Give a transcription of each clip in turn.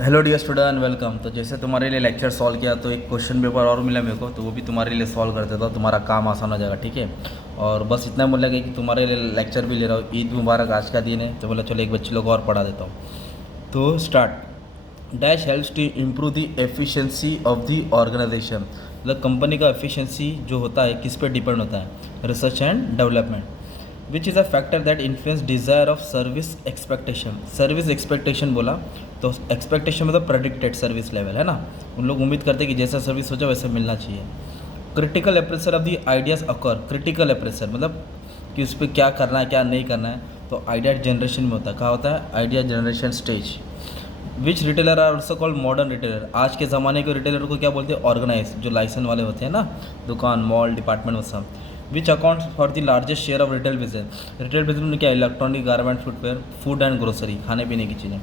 Hello dear student, welcome. तो जैसे तुम्हारे लिए लेक्चर सॉल्व किया तो एक क्वेश्चन पेपर और मिला मेरे को, तो वो भी तुम्हारे लिए सॉल्व कर देता हूँ, तुम्हारा काम आसान हो जाएगा। ठीक है। और बस इतना बोलेगा कि तुम्हारे लिए लेक्चर भी ले रहा हूँ। ईद मुबारक, आज का दिन है, तो बोला चलो एक बच्चे लोग और पढ़ा देता हूँ। तो start. Dash helps to improve the efficiency of the organisation. मतलब कंपनी का एफिशिएंसी जो होता है किस पे डिपेंड होता है? Research and development. Which is a factor that influence desire of service expectation. Service expectation बोला तो एक्सपेक्टेशन मतलब प्रेडिक्टेड सर्विस लेवल है ना। उन लोग उम्मीद करते हैं कि जैसा सर्विस हो जाए वैसा मिलना चाहिए। Critical oppressor of the ideas occur. Critical oppressor मतलब कि उस पर क्या करना है क्या नहीं करना है। तो आइडिया जनरेशन में होता है, कहाँ होता है? Idea generation stage. Which retailer are also called modern retailer. आज के ज़माने के रिटेलर को क्या बोलते हैं? ऑर्गेनाइज, जो लाइसेंस वाले होते हैं ना, दुकान मॉल डिपार्टमेंट वो सब। Which account for the largest share of retail business. Retail business में क्या? Electronic, garment, footwear, food and grocery, खाने पीने की चीज़ें।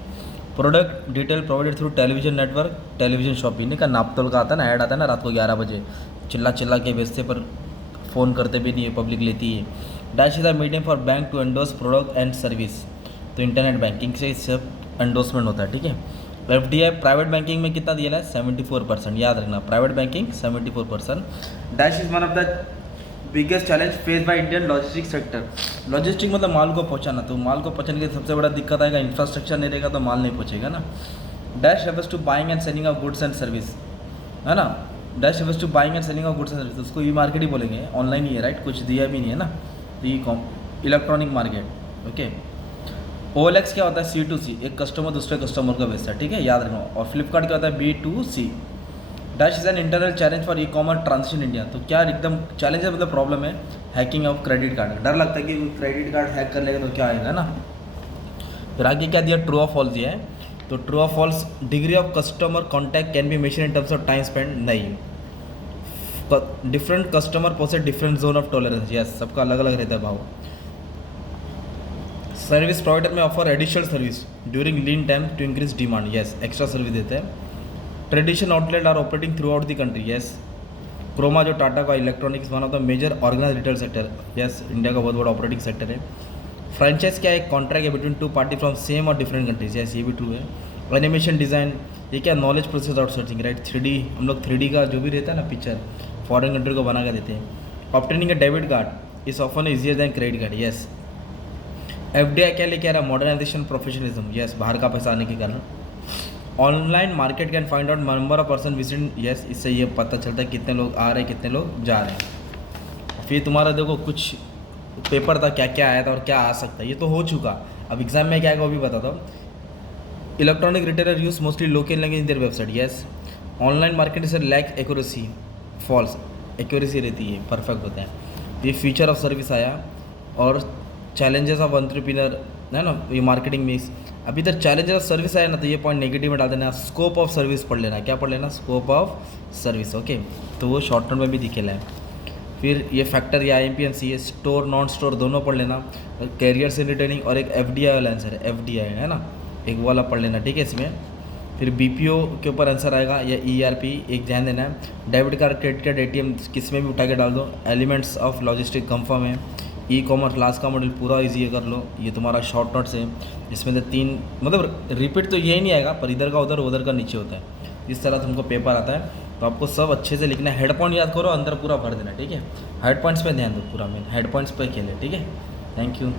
Product detail provided through television network. Television shopping का नापतोल का आता है ना, ऐड आता है ना रात को 11 बजे, चिल्ला चिल्ला के बेचते, पर फ़ोन करते भी नहीं है, पब्लिक लेती है। Dash is a medium for bank to endorse product and service. तो इंटरनेट बैंकिंग से सब एंडोर्समेंट होता है। ठीक है। एफडीआई प्राइवेट बैंकिंग में कितना दिया है? 74%। याद रखना, private banking 74%। Dash is one of the biggest challenge face by Indian logistic sector. Logistic मतलब माल को पहुंचाना, तो माल को पहुंचाने की सबसे बड़ा दिक्कत आएगा, इंफ्रास्ट्रक्चर नहीं रहेगा तो माल नहीं पहुंचेगा ना। Dash refers to buying and selling of goods and service, है ना। Dash refers to buying and selling of goods and service, उसको ई मार्केट ही बोलेंगे, ऑनलाइन ही है, राइट, कुछ दिया भी नहीं है ना। तो e com electronic market. Okay. OLX क्या होता है? C2C, एक कस्टमर दूसरे कस्टमर को बेचता है। ठीक है, याद रखना। और फ्लिपकार्ट क्या होता है? B2C। Dash is an internal challenge for e commerce transition India. तो क्या एकदम चैलेंज है, मतलब प्रॉब्लम है? Hacking of credit card. डर लगता है कि क्रेडिट कार्ड हैक कर लेगा तो क्या आएगा ना। फिर आगे क्या दिया? ट्रू ऑफ फॉल्स दिया है। तो true of false, degree of customer contact can be measured in terms of time spend. नहीं। Different customer possess different zone of tolerance. Yes, सबका अलग अलग रहता है भाव। Service provider may offer additional service during lean time to increase demand. Yes, extra service देते हैं। Traditional outlet are operating throughout the country. Yes. Croma जो टाटा का electronics one of the major organise retail sector. Yes, India का बहुत बड़ा operating sector है। Franchise क्या? एक कॉन्ट्रैक्ट है between two party from same और डिफरेंट कंट्रीज। यस, ये भी ट्रू है। एनिमेशन डिज़ाइन, ये क्या? Knowledge process outsourcing, right. 3D, हम लोग 3D का जो भी रहता है ना पिक्चर, फॉरेन कंट्री को बना कर देते हैं। Obtaining a debit card is often easier then credit card. Yes. FDI क्या लेके आ रहा है? Modernisation professionalism. यस, बाहर का पैसा आने के कारण। Online market can find out number of person visit. Yes, इससे ये पता चलता है कितने लोग आ रहे हैं कितने लोग जा रहे हैं। फिर तुम्हारा देखो कुछ पेपर था, क्या क्या आया था और क्या आ सकता है, ये तो हो चुका। अब एग्जाम में क्या आएगा वो भी बताता हूँ। Electronic retailer use mostly local language in their website. Yes. Online market से लैक एक्यूरेसी। फॉल्स, एक्यूरेसी रहती है, परफेक्ट होता है। ये फीचर ऑफ सर्विस आया। और चैलेंजेस ऑफ एंटरप्रेन्योर है ना, ये मार्केटिंग मिक्स। अभी तक चैलेंजेस ऑफ सर्विस आया ना, तो ये पॉइंट नेगेटिव में डाल देना। स्कोप ऑफ सर्विस पढ़ लेना। क्या पढ़ लेना? Scope of service. ओके, तो वो शॉर्ट टर्म में भी दिखेला है। फिर ये फैक्टर या IMPMC, ये स्टोर नॉन स्टोर दोनों पढ़ लेना। कैरियर से रिटेलिंग और एक FDI वाला आंसर है, FDI है ना, एक वाला पढ़ लेना। ठीक है। इसमें फिर BPO के ऊपर आंसर आएगा, या ERP, एक ध्यान देना है। Debit card, credit card, ATM किस में भी उठा के डाल दो। एलिमेंट्स ऑफ लॉजिस्टिक कंफर्म है। ई कॉमर्स लास्ट का मॉडल पूरा इजी कर लो, ये तुम्हारा शॉर्ट नोट्स है। इसमें तो 3 मतलब रिपीट तो यही नहीं आएगा, पर इधर का उधर का नीचे होता है। इस तरह तुमको पेपर आता है, तो आपको सब अच्छे से लिखना है। हेड पॉइंट याद करो, अंदर पूरा भर देना। ठीक है। हेड पॉइंट्स पे ध्यान दो, पूरा मेन हेड पॉइंट्स पे खेले। ठीक है। Thank you.